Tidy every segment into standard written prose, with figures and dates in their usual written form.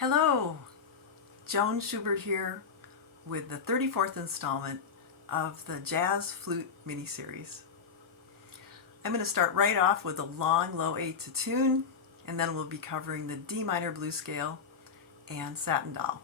Hello, Joan Schubert here with the 34th installment of the Jazz Flute mini-series. I'm going to start right off with a long low 8 to tune, and then we'll be covering the D minor blues scale and Satin Doll.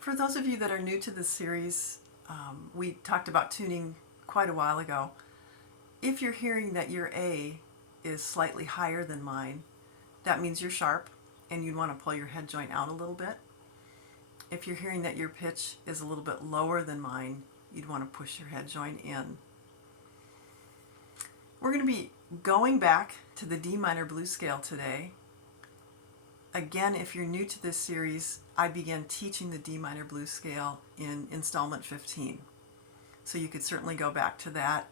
For those of you that are new to this series, we talked about tuning quite a while ago. If you're hearing that your A is slightly higher than mine, that means you're sharp and you'd want to pull your head joint out a little bit. If you're hearing that your pitch is a little bit lower than mine, you'd want to push your head joint in. We're going to be going back to the D minor blues scale today. Again, if you're new to this series, I began teaching the D minor blues scale in installment 15. So you could certainly go back to that.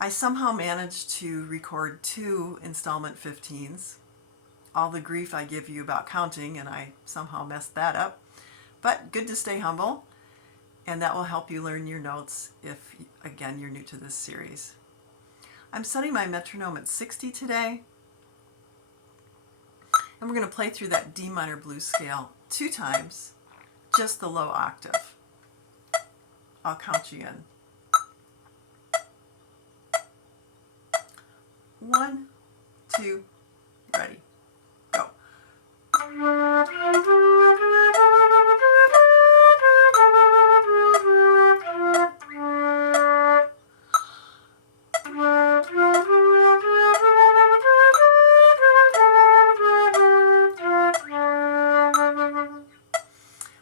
I somehow managed to record 2 installment 15s. All the grief I give you about counting, and I somehow messed that up. But good to stay humble, and that will help you learn your notes if, again, you're new to this series. I'm setting my metronome at 60 today. And we're going to play through that D minor blues scale 2 times, just the low octave. I'll count you in. 1, 2, ready, go.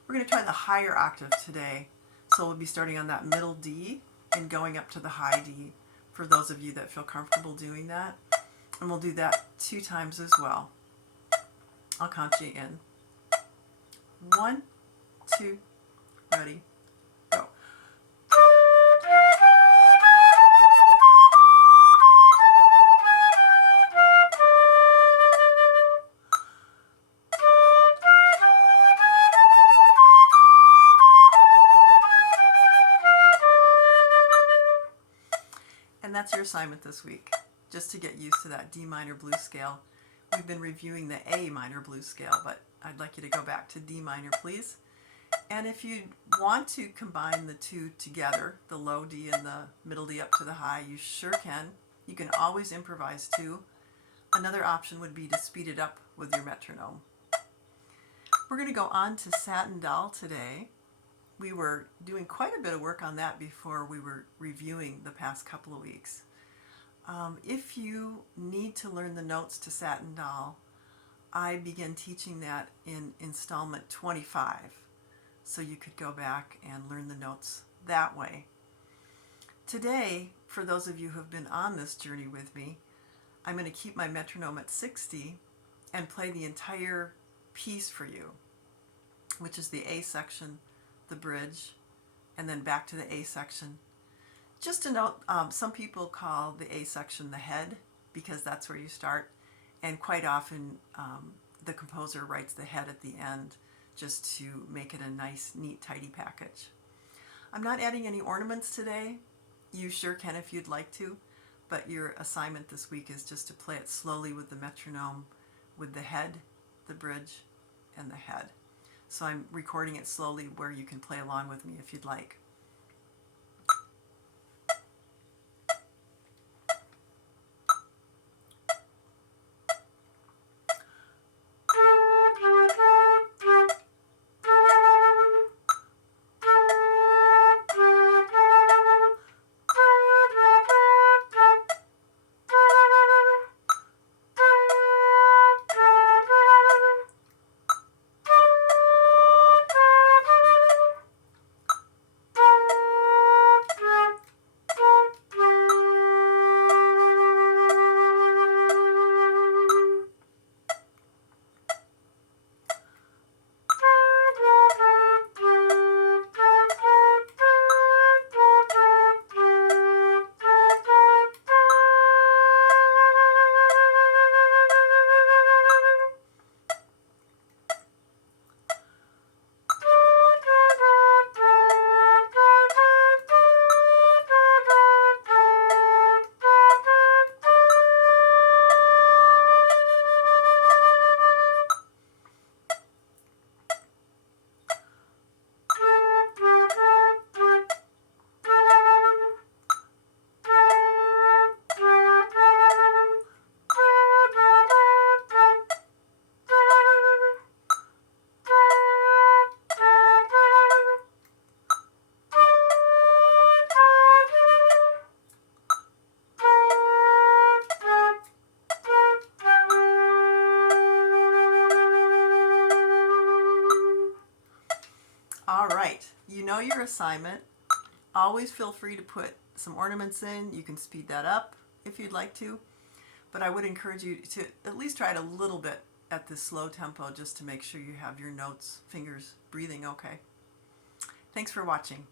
We're going to try the higher octave today, so we'll be starting on that middle D and going up to the high D for those of you that feel comfortable doing that. And we'll do that 2 times as well. I'll count you in. 1, 2, ready, go. And that's your assignment this week, just to get used to that D minor blues scale. We've been reviewing the A minor blues scale, but I'd like you to go back to D minor, please. And if you want to combine the 2 together, the low D and the middle D up to the high, you sure can. You can always improvise too. Another option would be to speed it up with your metronome. We're going to go on to Satin Doll today. We were doing quite a bit of work on that before we were reviewing the past couple of weeks. If you need to learn the notes to Satin Doll, I began teaching that in installment 25. So you could go back and learn the notes that way. Today, for those of you who have been on this journey with me, I'm going to keep my metronome at 60 and play the entire piece for you, which is the A section, the bridge, and then back to the A section. Just to note, some people call the A section the head because that's where you start, and quite often the composer writes the head at the end just to make it a nice, neat, tidy package. I'm not adding any ornaments today. You sure can if you'd like to, but your assignment this week is just to play it slowly with the metronome, with the head, the bridge, and the head. So I'm recording it slowly where you can play along with me if you'd like. right, you know your assignment. Always feel free to put some ornaments in. You can speed that up if you'd like to, but I would encourage you to at least try it a little bit at this slow tempo just to make sure you have your notes, fingers breathing okay. Thanks for watching.